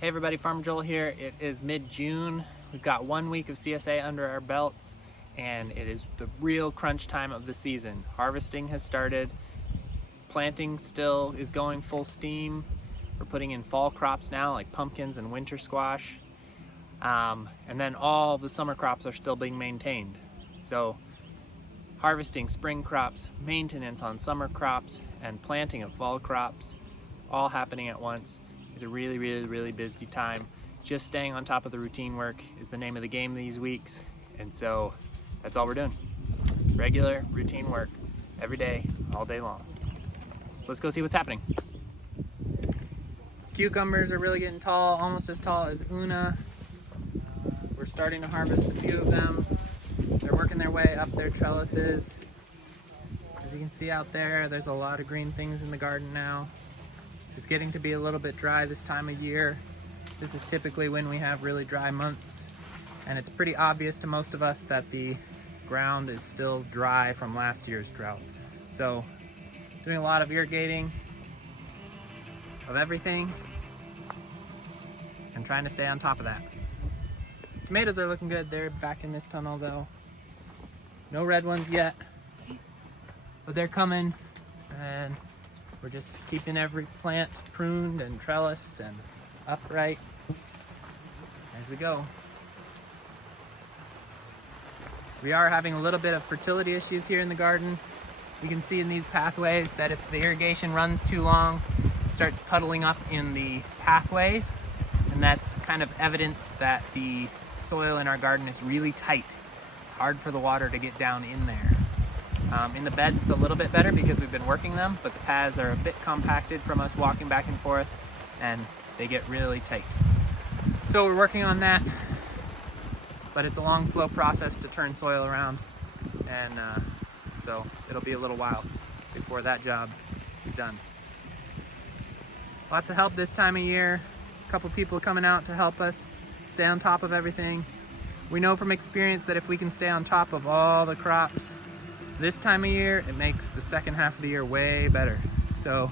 Hey everybody, Farmer Joel here. It is mid-June. We've got 1 week of CSA under our belts and it is the real crunch time of the season. Harvesting has started, planting still is going full steam. We're putting in fall crops now like pumpkins and winter squash. And then all the summer crops are still being maintained. So harvesting spring crops, maintenance on summer crops, and planting of fall crops all happening at once. It's a really busy time. Just staying on top of the routine work is the name of the game these weeks, and so that's all we're doing. Regular routine work every day, all day long. So let's go see what's happening. Cucumbers are really getting tall, almost as tall as Una. We're starting to harvest a few of them. They're working their way up their trellises. As you can see out there, there's a lot of green things in the garden now. It's getting to be a little bit dry this time of year. This is typically when we have really dry months, and it's pretty obvious to most of us that the ground is still dry from last year's drought. So doing a lot of irrigating of everything and trying to stay on top of that. Tomatoes are looking good. They're back in this tunnel though. No red ones yet, but they're coming, and we're just keeping every plant pruned and trellised and upright as we go. We are having a little bit of fertility issues here in the garden. You can see in these pathways that if the irrigation runs too long, it starts puddling up in the pathways, and that's kind of evidence that the soil in our garden is really tight. It's hard for the water to get down in there. In the beds it's a little bit better because we've been working them, but the paths are a bit compacted from us walking back and forth and they get really tight. So we're working on that, but it's a long, slow process to turn soil around, and so it'll be a little while before that job is done. Lots of help this time of year. A couple people coming out to help us stay on top of everything. We know from experience that if we can stay on top of all the crops this time of year, it makes the second half of the year way better. So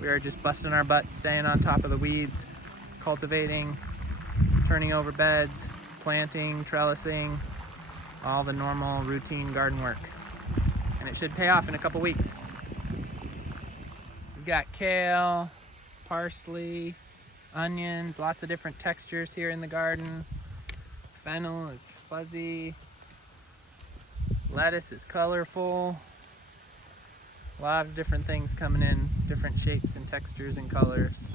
we are just busting our butts, staying on top of the weeds, cultivating, turning over beds, planting, trellising, all the normal routine garden work. And it should pay off in a couple weeks. We've got kale, parsley, onions, lots of different textures here in the garden. Fennel is fuzzy. Lettuce is colorful. A lot of different things coming in, different shapes and textures and colors.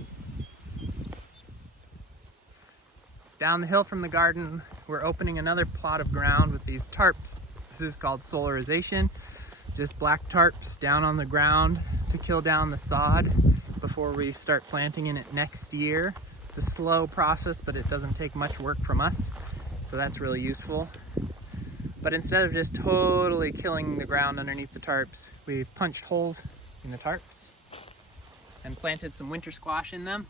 Down the hill from the garden, we're opening another plot of ground with these tarps. This is called solarization. Just black tarps down on the ground to kill down the sod before we start planting in it next year. It's a slow process, but it doesn't take much work from us, so that's really useful. But instead of just totally killing the ground underneath the tarps, we've punched holes in the tarps and planted some winter squash in them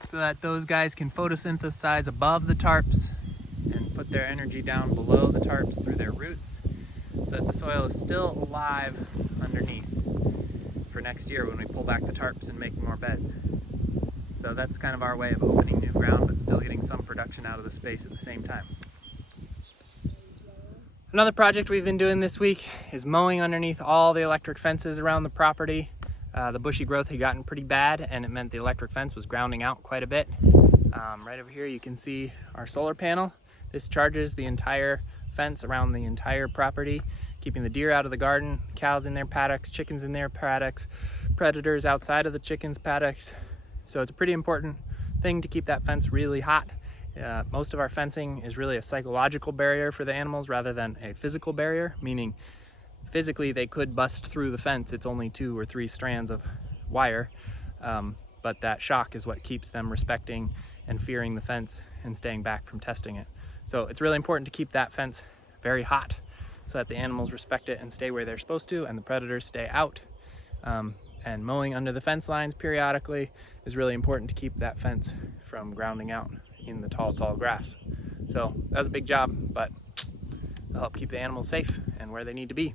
so that those guys can photosynthesize above the tarps and put their energy down below the tarps through their roots, so that the soil is still alive underneath for next year when we pull back the tarps and make more beds. So that's kind of our way of opening new ground, but still getting some production out of the space at the same time. Another project we've been doing this week is mowing underneath all the electric fences around the property. The bushy growth had gotten pretty bad, and it meant the electric fence was grounding out quite a bit. Right over here you can see our solar panel. This charges the entire fence around the entire property, keeping the deer out of the garden, cows in their paddocks, chickens in their paddocks, predators outside of the chickens' paddocks. So it's a pretty important thing to keep that fence really hot. Most of our fencing is really a psychological barrier for the animals rather than a physical barrier, meaning physically they could bust through the fence. It's only 2 or 3 strands of wire, but that shock is what keeps them respecting and fearing the fence and staying back from testing it. So it's really important to keep that fence very hot so that the animals respect it and stay where they're supposed to, and the predators stay out. And mowing under the fence lines periodically is really important to keep that fence from grounding out in the tall grass. So that was a big job, but it'll help keep the animals safe and where they need to be.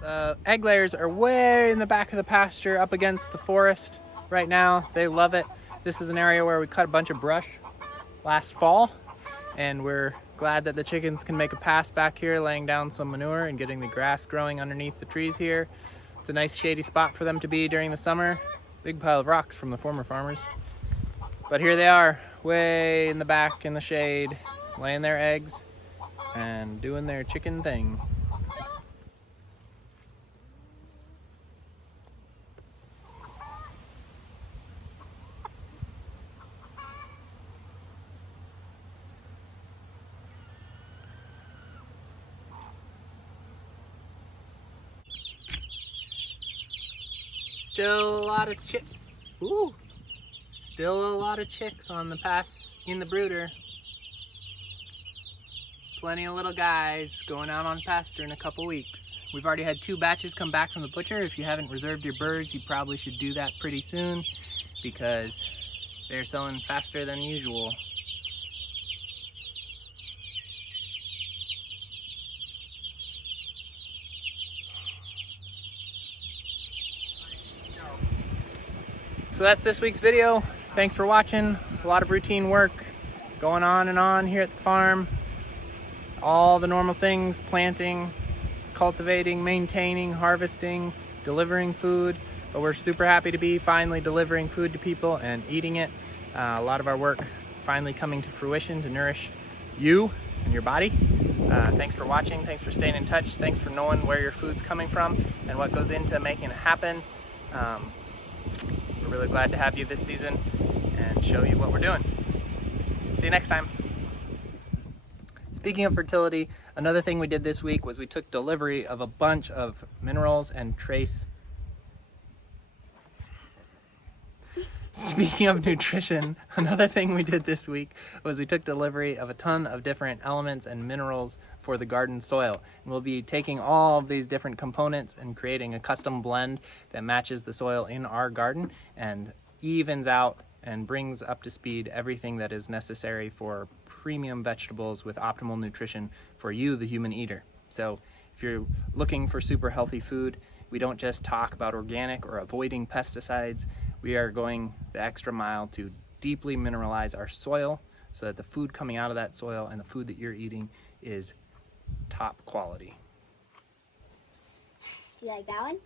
The egg layers are way in the back of the pasture up against the forest right now. They love it. This is an area where we cut a bunch of brush last fall, and we're glad that the chickens can make a pass back here, laying down some manure and getting the grass growing underneath the trees here. It's a nice shady spot for them to be during the summer. Big pile of rocks from the former farmers. But here they are, way in the back in the shade, laying their eggs and doing their chicken thing. Still a lot of Still a lot of chicks on the pass in the brooder. Plenty of little guys going out on pasture in a couple weeks. We've already had 2 batches come back from the butcher. If you haven't reserved your birds, you probably should do that pretty soon because they're selling faster than usual. So that's this week's video. Thanks for watching. A lot of routine work going on and on here at the farm. All the normal things: planting, cultivating, maintaining, harvesting, delivering food. But we're super happy to be finally delivering food to people and eating it. A lot of our work finally coming to fruition to nourish you and your body. Thanks for watching. Thanks for staying in touch. Thanks for knowing where your food's coming from and what goes into making it happen. We're really glad to have you this season and show you what we're doing. See you next time. Speaking of fertility, another thing we did this week was we took delivery of a bunch of minerals and trace. Speaking of nutrition, another thing we did this week was we took delivery of a ton of different elements and minerals for the garden soil. And we'll be taking all of these different components and creating a custom blend that matches the soil in our garden and evens out and brings up to speed everything that is necessary for premium vegetables with optimal nutrition for you, the human eater. So if you're looking for super healthy food, we don't just talk about organic or avoiding pesticides. We are going the extra mile to deeply mineralize our soil so that the food coming out of that soil and the food that you're eating is top quality. Do you like that one?